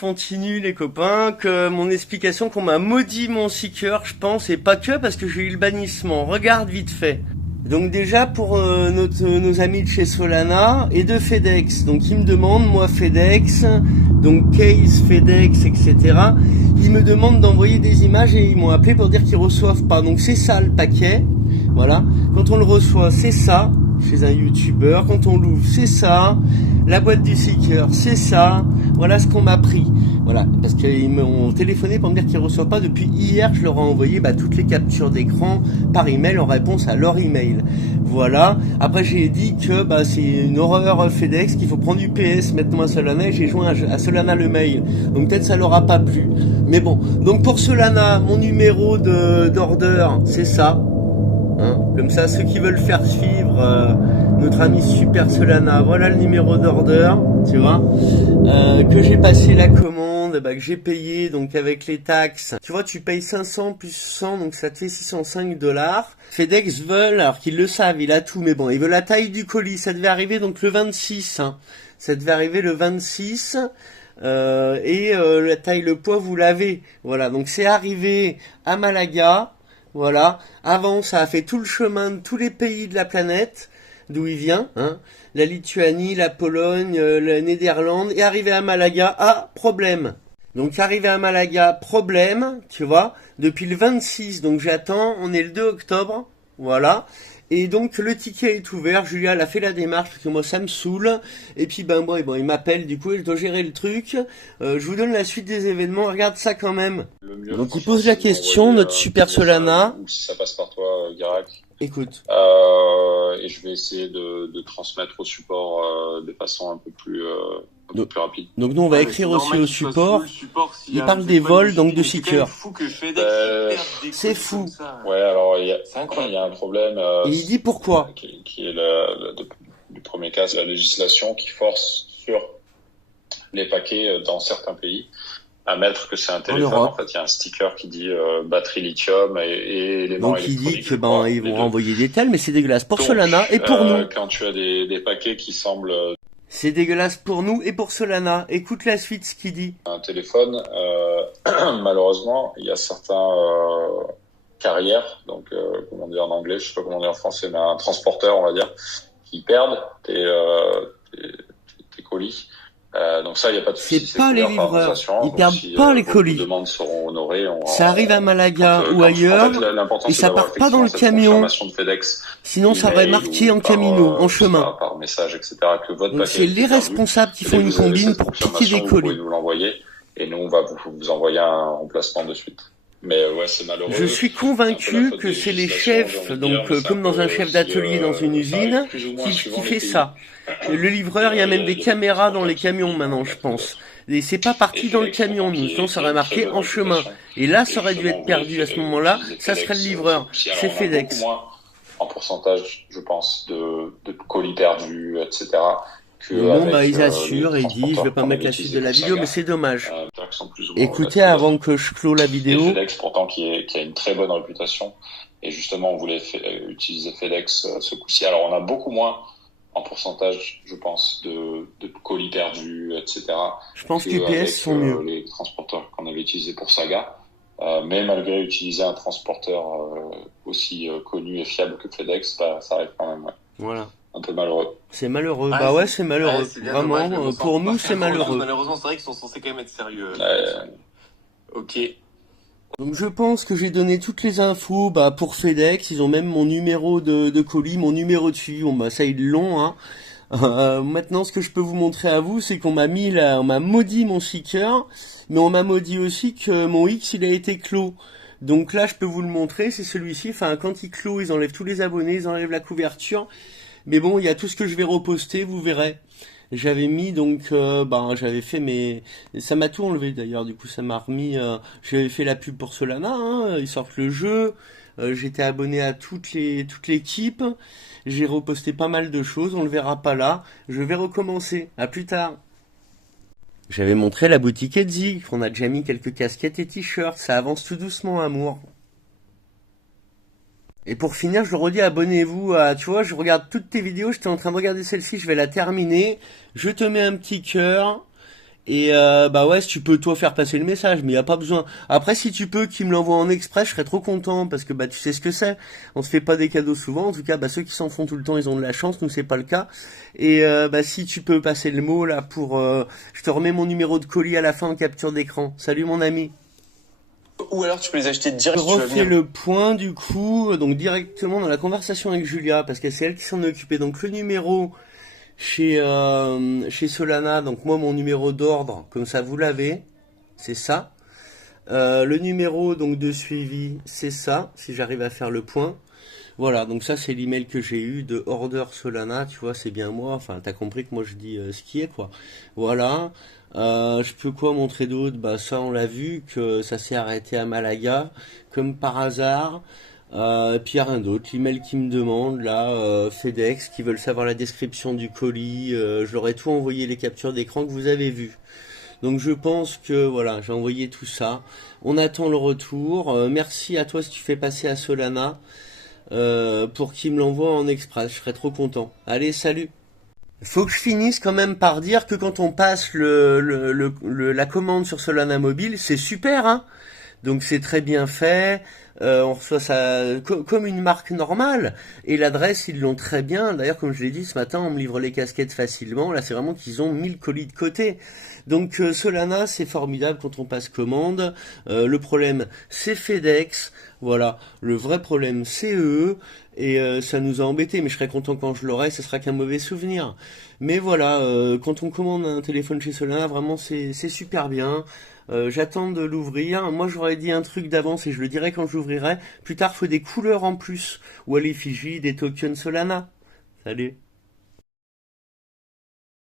continue les copains, que mon explication qu'on m'a maudit mon seeker, je pense, et pas que parce que j'ai eu le bannissement. Regarde vite fait. Donc déjà pour nos amis de chez Solana et de FedEx. Donc ils me demandent, moi FedEx, donc Case, FedEx, etc. Ils me demandent d'envoyer des images et ils m'ont appelé pour dire qu'ils reçoivent pas. Donc c'est ça le paquet. Voilà. Quand on le reçoit, c'est ça. Chez un youtubeur, quand on l'ouvre, c'est ça. La boîte du seeker, c'est ça. Voilà ce qu'on m'a pris. Voilà, parce qu'ils m'ont téléphoné pour me dire qu'ils ne reçoivent pas. Depuis hier, je leur ai envoyé toutes les captures d'écran par email en réponse à leur email. Voilà. Après, j'ai dit que c'est une horreur FedEx, qu'il faut prendre du PS maintenant à Solana, et j'ai joint à Solana le mail. Donc peut-être ça leur a pas plu. Mais bon, donc pour Solana, mon numéro d'order, c'est ça. Hein, comme ça, ceux qui veulent faire suivre notre ami Super Solana, voilà le numéro d'order, tu vois, que j'ai passé la commande, que j'ai payé, donc avec les taxes, tu vois, tu payes 500 plus 100, donc ça te fait 605 $. FedEx veulent, alors qu'ils le savent, il a tout, mais bon, ils veulent la taille du colis, ça devait arriver donc le 26, hein. Ça devait arriver le 26, la taille, le poids, vous l'avez, voilà, donc c'est arrivé à Malaga. Voilà. Avant, ça a fait tout le chemin de tous les pays de la planète, d'où il vient, hein. La Lituanie, la Pologne, la Néderlande, et arrivé à Malaga, problème. Donc arrivé à Malaga, problème, tu vois, depuis le 26, donc j'attends, on est le 2 octobre, voilà. Et donc le ticket est ouvert, Julia elle a fait la démarche parce que moi ça me saoule. Et puis il m'appelle, du coup je dois gérer le truc. Je vous donne la suite des événements, regarde ça quand même. Donc il pose la question, notre Super Solana. Ou si ça passe par toi, Guirac. Écoute. Et je vais essayer de transmettre au support de façon un peu plus rapide. Donc nous on va écrire aussi au support. Il parle des vols, donc de seeker. C'est fou. Ouais, alors il y a un problème. Et il dit pourquoi qui est du premier cas, c'est la législation qui force sur les paquets dans certains pays à mettre que c'est un téléphone. En fait, il y a un sticker qui dit batterie lithium et éléments électroniques. Donc il dit que ils vont renvoyer des tels, mais c'est dégueulasse pour Solana et pour nous. Quand tu as des paquets qui semblent c'est dégueulasse pour nous et pour Solana. Écoute la suite, ce qu'il dit. Un téléphone, malheureusement, il y a certains carrières, donc comment dire en anglais, je sais pas comment dire en français, mais un transporteur, on va dire, qui perdent tes colis. Donc ça, il n'y a pas de souci. C'est pas les livreurs. Ils perdent pas les colis. Les demandes seront honorées. Ça arrive à Malaga ou ailleurs, et ça part pas dans le camion. Sinon, ça aurait marqué en camino, en chemin. Par message, etc. Que votre donc c'est les responsables qui font une combine pour piquer des colis. Vous pouvez nous l'envoyer, et nous, on va vous envoyer un remplacement de suite. Mais ouais, c'est malheureux. Je suis convaincu que c'est les chefs, donc comme dans un chef d'atelier dans une usine, qui fait ça. Le livreur, il y a même des caméras dans les camions maintenant, je pense. Et c'est pas parti dans le camion, nous, sinon ça aurait marqué en chemin. Et là, ça aurait dû être perdu à ce moment-là, ça serait le livreur. C'est FedEx. En pourcentage, je pense, de colis perdus, etc. Ils assurent et ils disent, je vais pas mettre la suite de la vidéo, mais c'est dommage. Écoutez avant que je clôt la vidéo. Et FedEx, pourtant, qui a une très bonne réputation. Et justement, on voulait utiliser FedEx ce coup-ci. Alors, on a beaucoup moins en pourcentage, je pense, de colis perdus, etc. Je pense que UPS sont mieux. Les transporteurs qu'on avait utilisés pour Saga. Mais malgré utiliser un transporteur aussi connu et fiable que FedEx, ça arrive quand même, ouais. Voilà. Un peu malheureux. C'est malheureux. C'est malheureux. C'est vraiment, dommage, pour nous, c'est malheureux. Malheureusement, c'est vrai qu'ils sont censés quand même être sérieux. Ok. Donc je pense que j'ai donné toutes les infos pour FedEx. Ils ont même mon numéro de colis, mon numéro de suivi. Ça ils l'ont, hein. Maintenant, ce que je peux vous montrer à vous, c'est qu'on m'a maudit mon seeker, mais on m'a maudit aussi que mon X il a été clos. Donc là, je peux vous le montrer, c'est celui-ci. Enfin, quand il clôt, ils enlèvent tous les abonnés, ils enlèvent la couverture. Mais bon, il y a tout ce que je vais reposter, vous verrez. J'avais mis j'avais fait ça m'a tout enlevé d'ailleurs, du coup ça m'a remis, j'avais fait la pub pour Solana, hein, ils sortent le jeu, j'étais abonné à toute l'équipe, j'ai reposté pas mal de choses, on le verra pas là, je vais recommencer, à plus tard. J'avais montré la boutique Etsy, on a déjà mis quelques casquettes et t-shirts, ça avance tout doucement, amour. Et pour finir, je le redis, abonnez-vous à, tu vois, je regarde toutes tes vidéos, j'étais en train de regarder celle-ci, je vais la terminer, je te mets un petit cœur, Et bah ouais, si tu peux toi faire passer le message, mais y a pas besoin. Après, si tu peux qu'il me l'envoie en express, je serais trop content parce que bah tu sais ce que c'est. On se fait pas des cadeaux souvent. En tout cas, bah ceux qui s'en font tout le temps, ils ont de la chance. Nous, c'est pas le cas. Et bah si tu peux passer le mot là pour, je te remets mon numéro de colis à la fin en capture d'écran. Salut mon ami. Ou alors tu peux les acheter direct. Je refais le point du coup, donc directement dans la conversation avec Julia parce que c'est elle qui s'en est occupée. Donc le numéro chez Solana, donc moi mon numéro d'ordre, comme ça vous l'avez, c'est ça. Le numéro donc de suivi, c'est ça, si j'arrive à faire le point. Voilà, donc ça c'est l'email que j'ai eu de Order Solana, tu vois, c'est bien moi, enfin t'as compris que moi je dis ce qui est quoi. Voilà, je peux quoi montrer d'autre? Bah ça on l'a vu, que ça s'est arrêté à Malaga, comme par hasard. Puis y a rien d'autre, l'email qui me demande là, FedEx, qui veulent savoir la description du colis, je leur ai tout envoyé les captures d'écran que vous avez vues. Donc je pense que voilà, j'ai envoyé tout ça. On attend le retour. Merci à toi si tu fais passer à Solana pour qu'il me l'envoie en express. Je serais trop content. Allez, salut. Faut que je finisse quand même par dire que quand on passe la commande sur Solana Mobile, c'est super, hein. Donc c'est très bien fait, on reçoit ça comme une marque normale, et l'adresse ils l'ont très bien, d'ailleurs comme je l'ai dit ce matin on me livre les casquettes facilement, là c'est vraiment qu'ils ont mis le colis de côté. Donc Solana c'est formidable quand on passe commande, le problème c'est FedEx, voilà, le vrai problème c'est eux, et ça nous a embêtés, mais je serais content quand je l'aurai, ce sera qu'un mauvais souvenir. Mais voilà, quand on commande un téléphone chez Solana, vraiment c'est super bien. J'attends de l'ouvrir. Moi, j'aurais dit un truc d'avance et je le dirai quand j'ouvrirai. Plus tard, faut des couleurs en plus ou à l'effigie des tokens Solana. Salut.